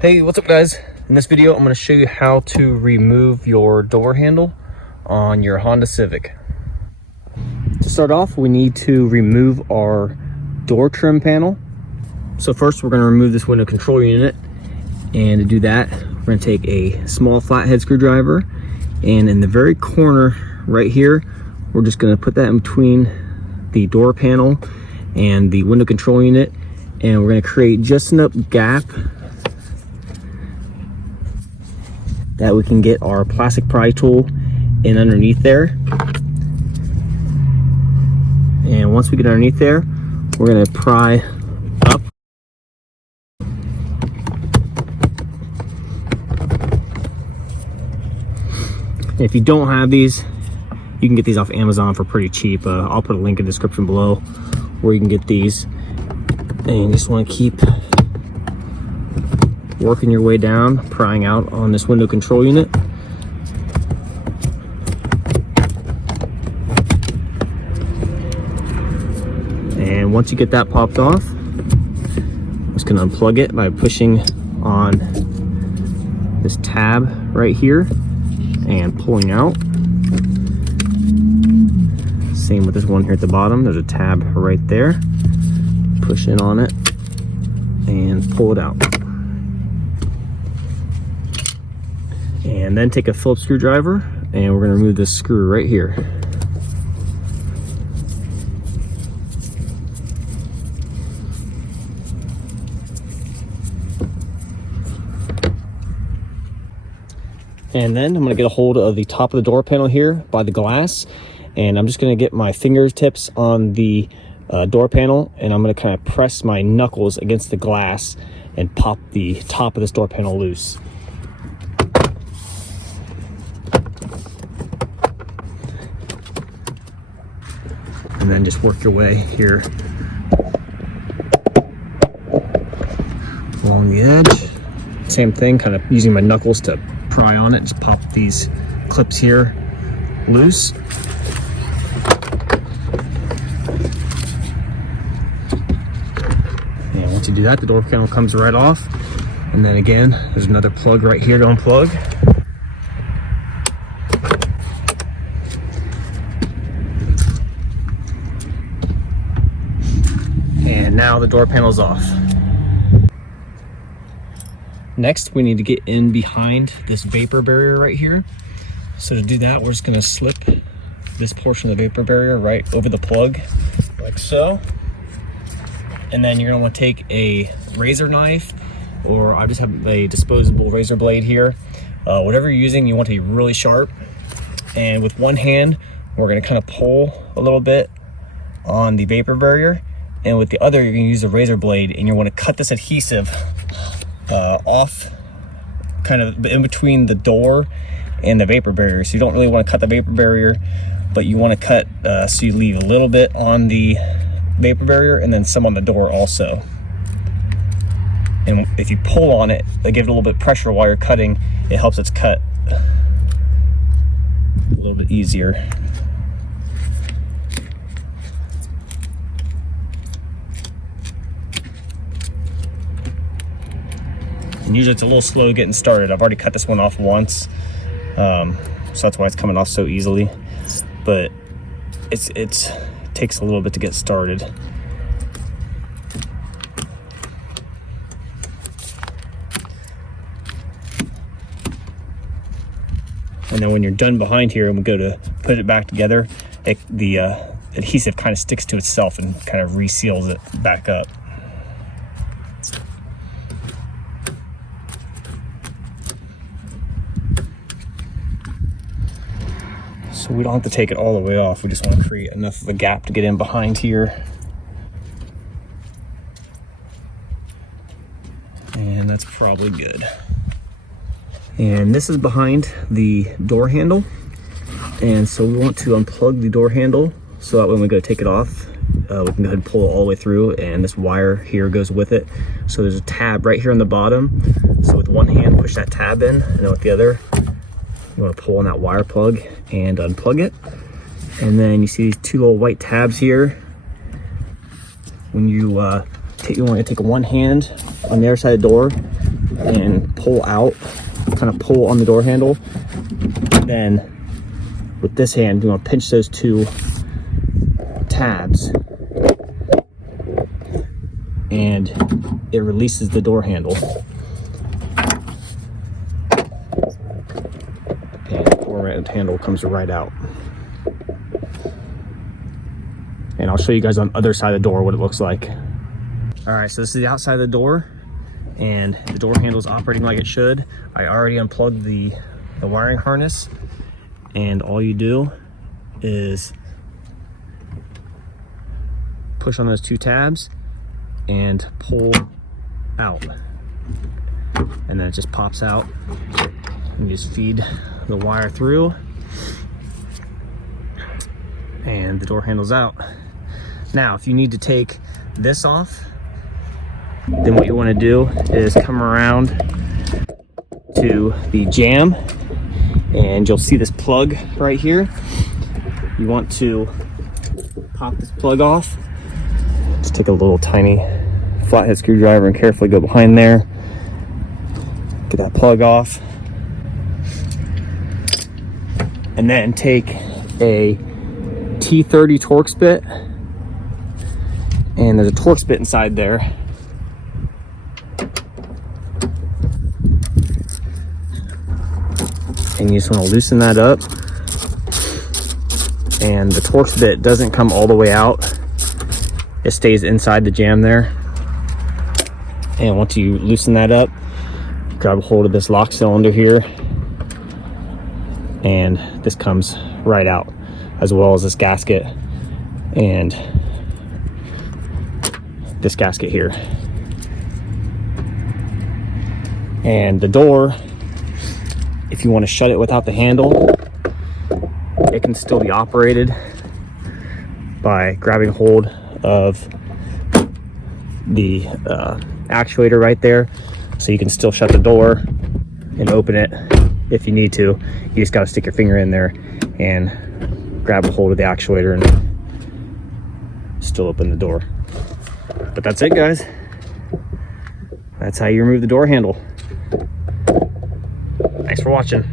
Hey, what's up guys? In this video, I'm going to show you how to remove your door handle on your Honda Civic. To start off, we need to remove our door trim panel. So first, we're going to remove this window control unit. And to do that, we're going to take a small flathead screwdriver. And in the very corner right here, we're just going to put that in between the door panel and the window control unit. And we're going to create just enough gap that we can get our plastic pry tool in underneath there. And once we get underneath there, we're going to pry up. And if you don't have these, you can get these off Amazon for pretty cheap. I'll put a link in the description below where you can get these. And you just want to keep working your way down, prying out on this window control unit. And once you get that popped off, I'm just gonna unplug it by pushing on this tab right here and pulling out. Same with this one here at the bottom. There's a tab right there. Push in on it and pull it out. And then take a Phillips screwdriver and we're going to remove this screw right here. And then I'm going to get a hold of the top of the door panel here by the glass, and I'm just going to get my fingertips on the door panel, and I'm going to kind of press my knuckles against the glass and pop the top of this door panel loose. And then just work your way here along the edge. Same thing, kind of using my knuckles to pry on it. Just pop these clips here loose. And once you do that, the door panel comes right off. And then again, there's another plug right here to unplug. And now the door panel's off. Next, we need to get in behind this vapor barrier right here. So to do that, we're just gonna slip this portion of the vapor barrier right over the plug, like so. And then you're gonna wanna take a razor knife, or I just have a disposable razor blade here. Whatever you're using, you want to be really sharp. And with one hand, we're gonna kind of pull a little bit on the vapor barrier. And with the other, you're gonna use a razor blade, and you wanna cut this adhesive off kind of in between the door and the vapor barrier. So you don't really wanna cut the vapor barrier, but you wanna cut so you leave a little bit on the vapor barrier and then some on the door also. And if you pull on it, give it a little bit of pressure while you're cutting, it helps it cut a little bit easier. And usually it's a little slow getting started. I've already cut this one off once, so that's why it's coming off so easily. But it takes a little bit to get started. And then when you're done behind here and we go to put it back together, the adhesive kind of sticks to itself and kind of reseals it back up. So we don't have to take it all the way off. We just want to create enough of a gap to get in behind here. And that's probably good. And this is behind the door handle. And so we want to unplug the door handle so that when we go to take it off, we can go ahead and pull it all the way through, and this wire here goes with it. So there's a tab right here on the bottom. So with one hand, push that tab in, and then with the other, you want to pull on that wire plug and unplug it. And then you see these two little white tabs here. When you want to take one hand on the other side of the door and pull out, kind of pull on the door handle. Then with this hand, you want to pinch those two tabs and it releases the door handle. And the door handle comes right out. And I'll show you guys on the other side of the door what it looks like. All right, so this is the outside of the door, and the door handle is operating like it should. I already unplugged the wiring harness, and all you do is push on those two tabs and pull out, and then it just pops out, and you just feed the wire through, and the door handle's out. Now, if you need to take this off, then what you want to do is come around to the jamb, and you'll see this plug right here. You want to pop this plug off. Just take a little tiny flathead screwdriver and carefully go behind there. Get that plug off. And then take a T30 Torx bit. And there's a Torx bit inside there. And you just want to loosen that up. And the Torx bit doesn't come all the way out. It stays inside the jamb there. And once you loosen that up, grab a hold of this lock cylinder here. And this comes right out, as well as this gasket and this gasket here. And the door, if you want to shut it without the handle, it can still be operated by grabbing hold of the actuator right there. So you can still shut the door and open it if you need to. You just got to stick your finger in there and grab a hold of the actuator and still open the door. But that's it, guys. That's how you remove the door handle. Thanks for watching.